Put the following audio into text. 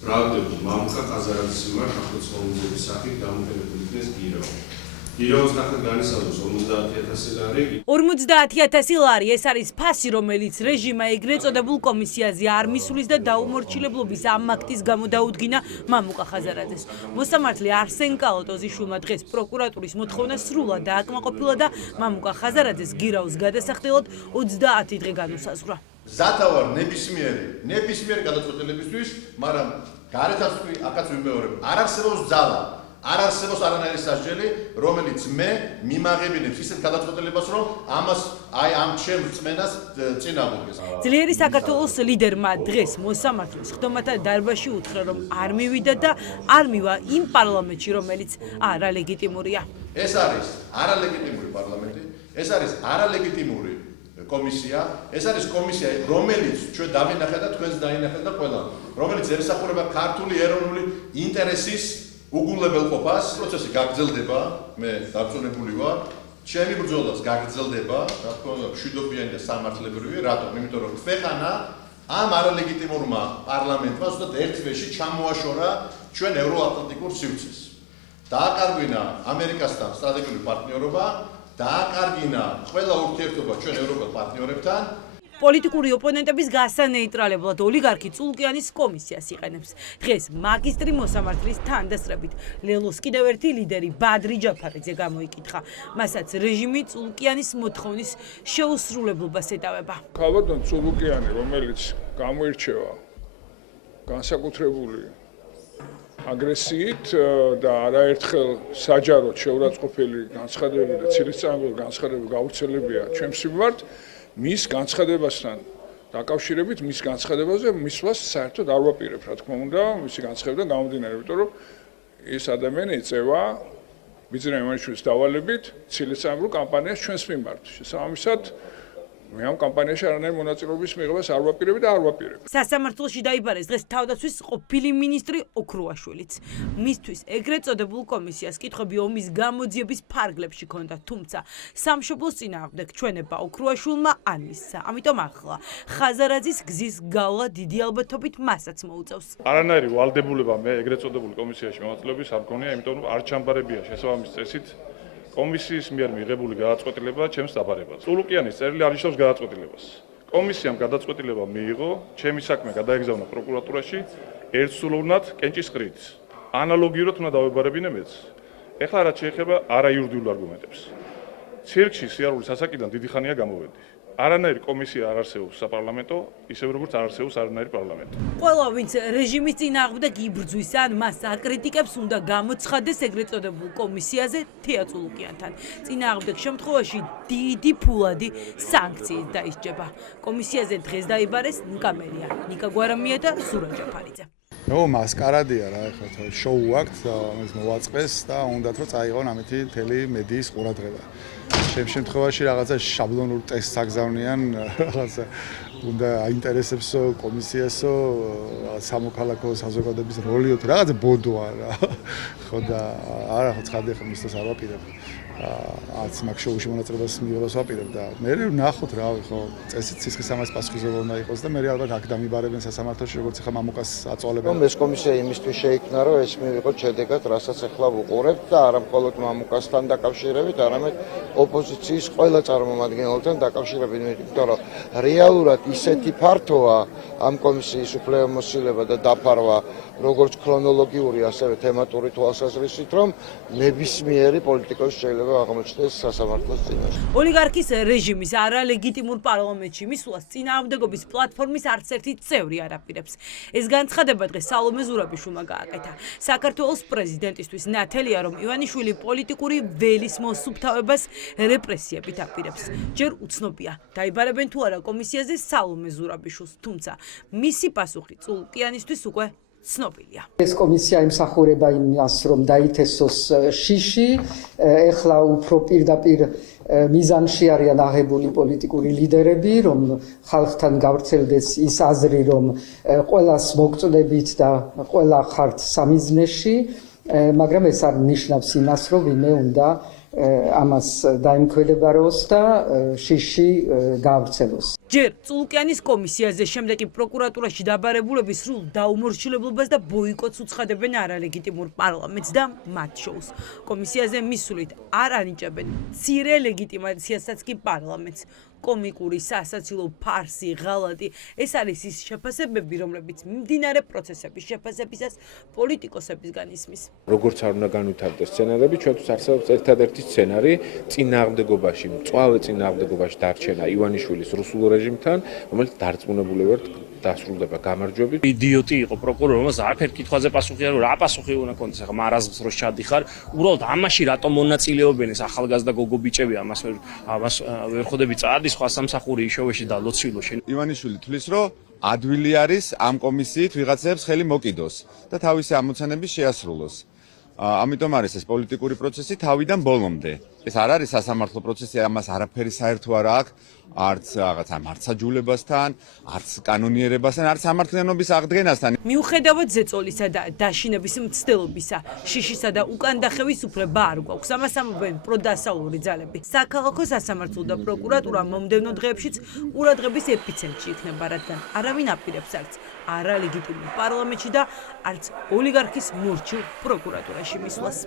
Pravdebul მამუკა ყაზარაძის მიმართ ახლოცლომუზების სახით დამოკიდებული იქნეს გირაო. გირაოს ნახეთ განისაზღვროს 50,000 ლარი. 50,000 ლარი ეს არის ფასი, რომელიც რეჟიმმა ეგრეთ წოდებულ კომისიაზე არ მისulis და დაუმორჩილებლობის ამ აქტის გამო დაუდგინა მამუკა ყაზარაძეს. მოსამართლე არსენ კალოტოზიშვილმა დღეს პროკურატურის მოთხოვნა სრულად დააკმაყოფილა და მამუკა ყაზარაძეს გირაოს გადასახდელად 30 დღე განუსაზღვრა. ზათავარ ნებისმიერი გადაწყვეტილებისთვის, მაგრამ გარეთაცვი აქაც ვიმეორებ, არ არსებობს ძალა, არ არსებობს არანაირი სასჯელი, რომელიც მე მიმაღებინებს ისეთ გადაწყვეტილებას, რომ ამას ამ ჩემს რწმენას წინ აღუდგეს. ძლიერი საქართველოს ლიდერმა დღეს მოსამართლეს ხდომათა დარბაზში უთხრა, რომ არ მივიდა და არ მივა იმ პარლამენტში, რომელიც არალეგიტიმურია. ეს არის არალეგიტიმური პარლამენტი, ეს არის არალეგიტიმური კომისია, ეს არის კომისია, რომელიც ჩვენ დავინახეთ და თქვენს დაინახეთ და ყველა, რომელიც ემსახურება ქართული ეროვნული ინტერესის უგულებელყოფას, პროცესი გაგრძელდება, მე დარწმუნებული ვარ, ჩემი ბრძოლაც გაგრძელდება, რა თქმა უნდა, მშვიდობიანი და სამართლებრივი, რატომ? იმიტომ რომ ქვეყანა ამ არალეგიტიმურმა პარლამენტმა ზუსტად ერთ თვეში ჩამოაშორა ჩვენ ევროატლანტიკურ სივრცეს. დააკარგვინა ამერიკასთან სტრატეგიული პარტნიორობა, დააკარგინა ყველა ურთიერთობა ჩვენ ევროპელ პარტნიორებთან. პოლიტიკური ოპონენტების გასანეიტრალებლად ოლიგარქი წულკიანის კომისიას იყენებს. დღეს მაგისტრი მოსამართლის თანდასწრებით ლელოს კიდევ ერთი ლიდერი ბადრი ჯაფარიძე გამოიკითხა. მასაც რეჟიმი წულკიანის მოთხოვნის შეუსრულებლობას ეტავება. ქალბატონ წულუკიანი, რომელიც გამოირჩევა განსაკუთრებული აგრესიით და არაერთხელ საჯაროდ შეურაცხყოფელი განცხადებები და ცილისწამებული განცხადებები გავრცელებია ჩემს მიმართ, მის განცხადებასთან დაკავშირებით, მის განცხადებაზე მისვლას საერთოდ არ ვაპირებ, რა თქმა უნდა, მისი განცხადებიდან გამომდინარე, იმიტომ რომ ეს ადამიანი ეწევა ბიძინა იმანიშვილის დავალებით ცილისწამებულ კამპანიას ჩვენს მიმართ. შესაბამისად, მე ამ კამპანიაში არანაირი მონაწილეობის მიღებას არ ვაპირებ და არ ვაპირებ. სასამართლოში დაიბარეს დღეს თავდაცვის ყოფილი მინისტრი ოქრუაშვილიც. მისთვის ეგრეთ წოდებულ კომისიას კითხვები ომის გამოძიების ფარგლებში ჰქონდა, თუმცა სამშობლოს წინააღმდეგ ჩვენება ოქრუაშვილმა არ მისცა. ამიტომ ახლა ხაზარაძის გზის გავლა დიდი ალბათობით მასაც მოუწევს. არანაირი ვალდებულება მე ეგრეთ წოდებული კომისიაში მონაწილეობის არ მქონია, იმიტომ რომ არ ჩამბარებია შესაბამის წესით კომისიის მიერ მიღებული გადაწყვეტილება ჩემს დაბარებას. წულუკიანის წერილი არ ნიშნავს გადაწყვეტილებას. კომისიამ გადაწყვეტილება მიიღო, ჩემი საქმე გადაეგზავნა პროკურატურაში, ერთსულოვნად კენჭისყრით. ანალოგიურად უნდა დავებარებინე მეც. ეხლა რაც შეეხება არაიურიდიულ არგუმენტებს. ცირკში სიარულის ასაკიდან დიდი ხანია გამოვედი. არანაირი კომისია არ არსებობს საპარლამენტო, ისევ როგორც არ არსებობს არანაირი პარლამენტი. ყველა ვინც რეჟიმის წინააღმდეგ იბრძვის ან მას აკრიტიკებს, უნდა გამოცხადდეს ეგრეთ წოდებულ კომისიაზე თეა წულუკიანთან. წინააღმდეგ შემთხვევაში დიდი ფულადი სანქციით დაისჯება. კომისიაზე დღეს დაიბარეს ნიკამელია, ნიკა გვარამია და სურა ჯაფარიძე. მასკარადია რა, ეხლა შოუ აქვს, რომელიც მოვაწყეს და უნდათ რომ წაიღონ ამეთი მთელი მედიის ყურადღება. შემთხვევაში რაღაცა შაბლონურ ტესტს აგზავნიან, რაღაცა უნდა აინტერესებსო კომისიასო, სამოქალაქო საზოგადოების როლიო თუ რაღაცა ბოდოა რა. ხო და არა ხო ცხადია ხო მისთვის არ ვაპირებ. არც მაგ შოუში მონაწილეობას მიღებას ვაპირებ და მე ვნახოთ რა, ხო წესით სისხლის ამას პასუხისმგებლობა უნდა იყოს და მე ალბათ აქ დამიბარებენ სასამართლოში, როგორც ახლა მამუკას აწვალებენ. ეს კომისია იმისთვის შეიქმნა, რომ ეს მივიღოთ შედეგად, რასაც ახლა ვუყურებთ და არა მხოლოდ მამუკასთან დაკავშირებით, არამედ ოპოზიციის ყველა წარმომადგენელთან დაკავშირებით, იმიტომ რომ რეალურად ისეთი ფართოა ამ კომისიის უფლებამოსილება და დაფარვა, როგორც ქრონოლოგიური, ასევე თემატური თვალსაზრისით, რომ ნებისმიერი პოლიტიკოსი შეიძლება აღმოჩნდეს სასამართლოს წინაშე. ოლიგარქის რეჟიმის არალეგიტიმურ პარლამენტში მისვლას წინააღმდეგობის პლატფორმის არც ერთი წევრი არ აპირებს. ეს განცხადება დღეს სალომე ზურაბიშვილმა გააკეთა. საქართველოს პრეზიდენტისთვის ნათელია, რომ ივანიშვილი პოლიტიკური ველის მოსუფთავებას რეპრესიებით აპირებს. ჯერ უცნობია, დაიბარებენ თუ არა კომისიაზე სალომე ზურაბიშვილს, თუმცა მისი პასუხი წულკიანისთვის უკვე ცნობილია. ეს კომისია ემსახურება იმას, რომ დაითესოს შიში, ეხლა უფრო პირდაპირ მიზანში არიან აღებული პოლიტიკური ლიდერები, რომ ხალხთან გავრცელდეს ის აზრი, რომ ყველას მოგწდებით და ყველა ხართ სამიზნეში, მაგრამ ეს არ ნიშნავს იმას, რომ ვინმე უნდა ამას დაემქვედებაროს და შიში გაავრცელოს. ჯერ წულუკიანის კომისიაზე, შემდეგ კი პროკურატურაში დაბარებულები სრულ დაუმორჩილებლობას და ბოიკოტს უცხადებენ არალეგიტიმურ პარლამენტს და მათ შოუს. კომისიაზე მისულით არ ანიჭებენ მცირე ლეგიტიმაციასაც კი პარლამენტს. კომიკური, სასაცილო, ფარსი, ღალატი, ეს არის ის შეფასებები, რომლებიც მიმდინარე პროცესების შეფასებისას პოლიტიკოსებისგან ისმის. როგორც არ უნდა განვითარდეს სცენარები, ჩვენთვის არსებობს ერთადერთი სცენარი წინააღმდეგობაში, მწვავე წინააღმდეგობაში დარჩენა ივანიშვილის რუსულ რეჟიმთან, რომელიც დარწმუნებული ვართ დასრულდება გამარჯვებით. იდიოტი იყო პროკურორი, რომელსაც არაფერ კითხვაზე პასუხი არ, რა პასუხი უნდა კონდეს ახლა მარაზმს რო ჩადიხარ, უბრალოდ ამაში რატომ მონაწილეობენ ეს ახალგაზრდა გოგობიჭები, ამას ვერ ხვდები წაადი სხვა სამსახური იშოვეში და ლოცვილოში. ივანიშვილი თვლის, რომ ადვილი არის ამ კომისიით ვიღაცებს ხელი მოკიდოს და თავისი ამოცანების შეასრულოს. ამიტომ არის ეს პოლიტიკური პროცესი თავიდან ბოლომდე. ეს არ არის სასამართლო პროცესი, ამას არაფერი საერთო არ აქვს, არც რაღაცა მართლმსაჯულებასთან, არც კანონიერებასთან, არც სამართლიანობის აღდგენასთან. მიუხედავად ზეწოლისა და დაშინების მცდელობისა, შიშისა და უკანდახევის უფლება არ გვაქვს. ამას ამბობენ პროდასავლური ძალები. საქალაქო სასამართლო და პროკურატურა მომდევნო დღეებშიც ყურადღების ეპიცენტრში იქნება, რადგან არავინ აპირებს არც არალეგიტიმურ პარლამენტში და არც ოლიგარქის მორჩილ პროკურატურაში მისვლას.